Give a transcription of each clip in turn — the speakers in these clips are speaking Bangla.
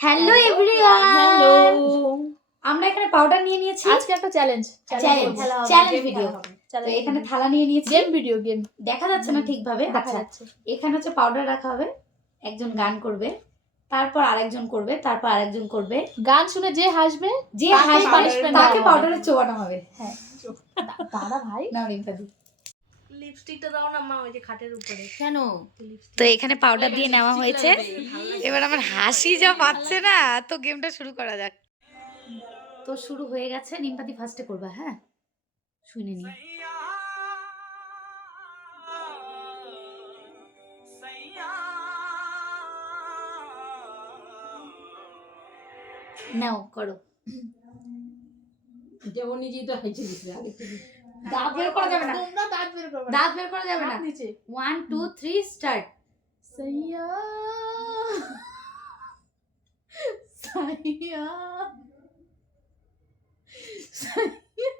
হ্যালো এভরিওয়ান আমরা এখানে পাউডার নিয়ে নিয়েছি। আজকে একটা চ্যালেঞ্জ চ্যালেঞ্জ চ্যালেঞ্জ ভিডিও তো এখানে থালা নিয়ে নিয়েছি। গেম ভিডিও গেম দেখা যাচ্ছে না ঠিকভাবে। আচ্ছা এখানে হচ্ছে পাউডার রাখা হবে। একজন গান করবে। তারপর আরেকজন করবে। তারপর আরেকজন করবে। গান শুনে যে হাসবে যে হাসবে তাকে পাউডারে চোবানো হবে। হ্যাঁ। দাদা ভাই। না রিম্পাদি লিপস্টিকটা দাও না মা ওই যে খাটের উপরে। কেন? তো এখানে পাউডার দিয়ে নেওয়া হয়েছে। এবার আমার হাসি যা পাচ্ছে না তো গেমটা শুরু করা যাক। তো শুরু হয়ে গেছে নিমপাতি ফার্স্টে করবা হ্যাঁ? শুনে নি নাও করো। যে ও নিজেই তো দিচ্ছে আরেকটু দিচ্ছে। দাঁত বের করা যাবে না। তোমরা দাঁত বের করবে দাঁত বের করা যাবে না। নিচে। ওয়ান টু থ্রি স্টার্ট সাইয়া। সাইয়া। সাইয়া।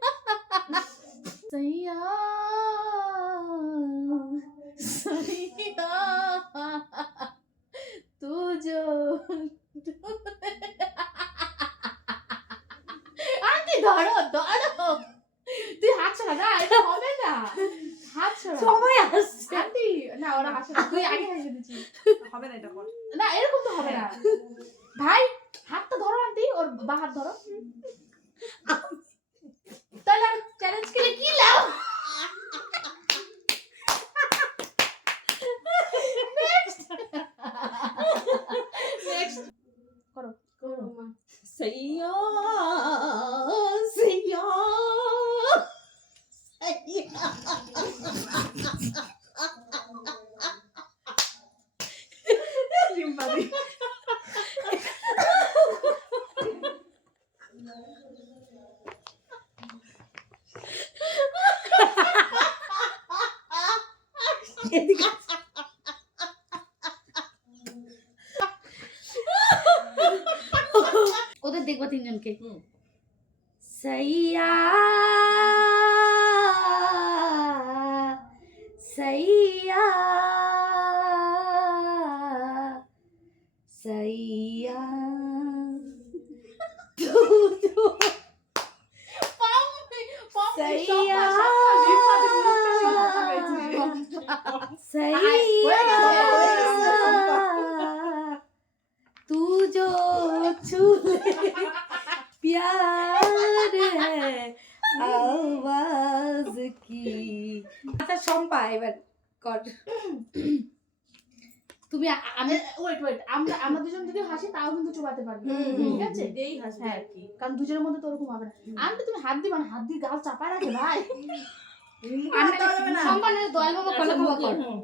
সাইয়া। তু जो আন্টি ধরো ধরো তুই হাত ছড়া না এটা হবে না হাত ছড়া সবাই আন্টি না ওরা হাসে না। তুই আগে হেসে দিচ্ছি। হবে না এটা না এরকম তো হবে না। ভাই হাতটা ধরো আন্টি ওর বা হাত ধরো। তাহলে চ্যালেঞ্জ করে কি লাভ? ওদের দেখবো তিনজনকে হুম। সাইয়া सैया सैया। सैया। सैया। तू जो छू प्यार এবার কর তুমি আমি ওয়েট ওয়েট আমরা আমরা দুজন যদি হাসি তাও কিন্তু চুবাতে পারবি। ঠিক আছে? এই হাসবে হ্যাঁ। কি। কারণ দুজনের মধ্যে তো ওরকম হবে না। আন্টি তুমি হাত দিবা না হাত দিয়ে গাল চাপায় রাখে ভাই। আমি দয়াল বাবা কলা বাবা কর। হুম।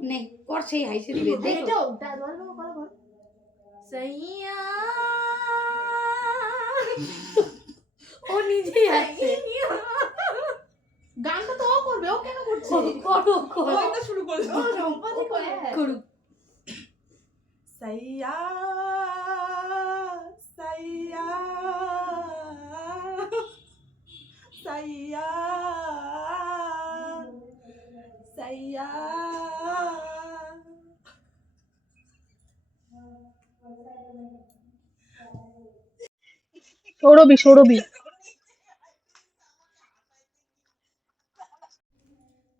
কর সেই হাইসে দিবে দেখো। দয়াল বাবা কলা কর। সাইয়া। ও নিজেই আছে গানটা শুরু করে করুক। সাইয়া সাইয়া সাইয়া সাইয়া। সৌরবি সৌরবি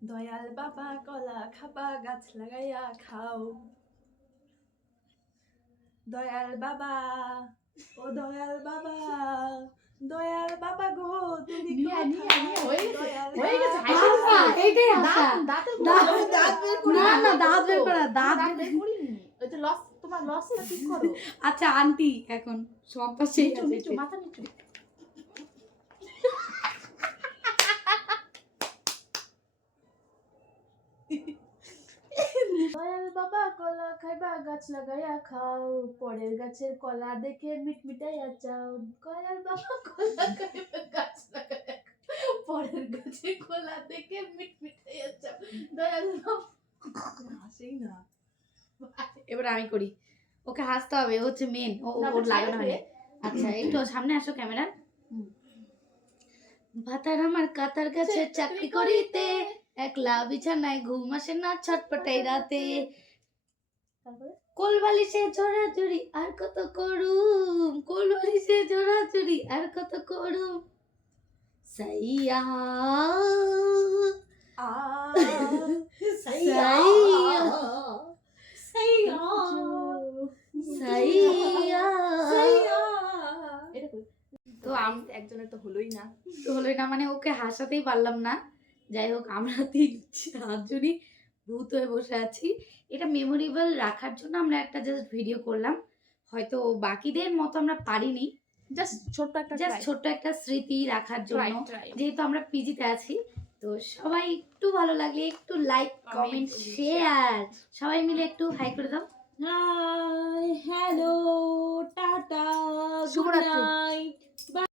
দয়াল বাবা খাবা গাছ লাগাইয়া খাও। দয়াল বাবা ও দয়াল বাবা দয়াল বাবা গো তুমি নিয়ে, নিয়ে, কোথায়? নিয়ে, হয়ে গেছে, দয়াল হয়ে গেছে, বাবা। হাসি হাসা, এইটাই হাসা। দাঁত- দাঁতের দাঁত- দাঁত- দাঁত বের করে না না দাঁত দাঁত বের করা দাঁত দাঁত বের- বের করিনি ওই তো লস তোমার লসটা ঠিক করো আচ্ছা আন্টি এখন শম্পা সেই নিচু আছে। নিচু মাথা নিচু দয়াল বাবা কলা খাইবা গাছ লাগাইয়া খাও। পরের গাছের কলা দেখে মিট মিটাইয়া চাও। দয়াল বাবা কলা খাইবা গাছ লাগাইয়া পরের গাছের কলা দেখে মিট মিটাইয়া চাও। দয়াল বাবা। হাসেই না। এবার আমি করি। ওকে হাসতে হবে ও হচ্ছে মেন ও ওর লাগানো হয়নি আচ্ছা একটু সামনে আসো ক্যামেরা। ভাতার আমার কাতার কাছে চাকরি করিতে। একলা বিছানায় ঘুম আসে না ছটপটাই রাতে। কোলবালিশে জোড়াজুড়ি আর কত করুম কোলবালিশে জোড়াজুড়ি আর কত করুম। সাইয়া। আ সাইয়া। সাইয়া। তো আম- একজনের তো হলোই না। তো হলো না মানে ওকে হাসাতেই পারলাম না। যাই হোক আমরা তিন চারজনই ভূত হয়ে বসে আছি। এটা মেমোরেবল রাখার জন্য আমরা একটা জাস্ট ভিডিও করলাম। হয়তো বাকিদের মতো আমরা পারিনি। জাস্ট ছোট্ট একটা জাস্ট ছোট্ট একটা স্মৃতি রাখার জন্য। যেহেতু আমরা পিজিতে আছি তো সবাই একটু ভালো লাগলে একটু লাইক কমেন্ট শেয়ার সবাই মিলে একটু হাই করে দাও। হ্যালো টাটা শুভরাত্রি।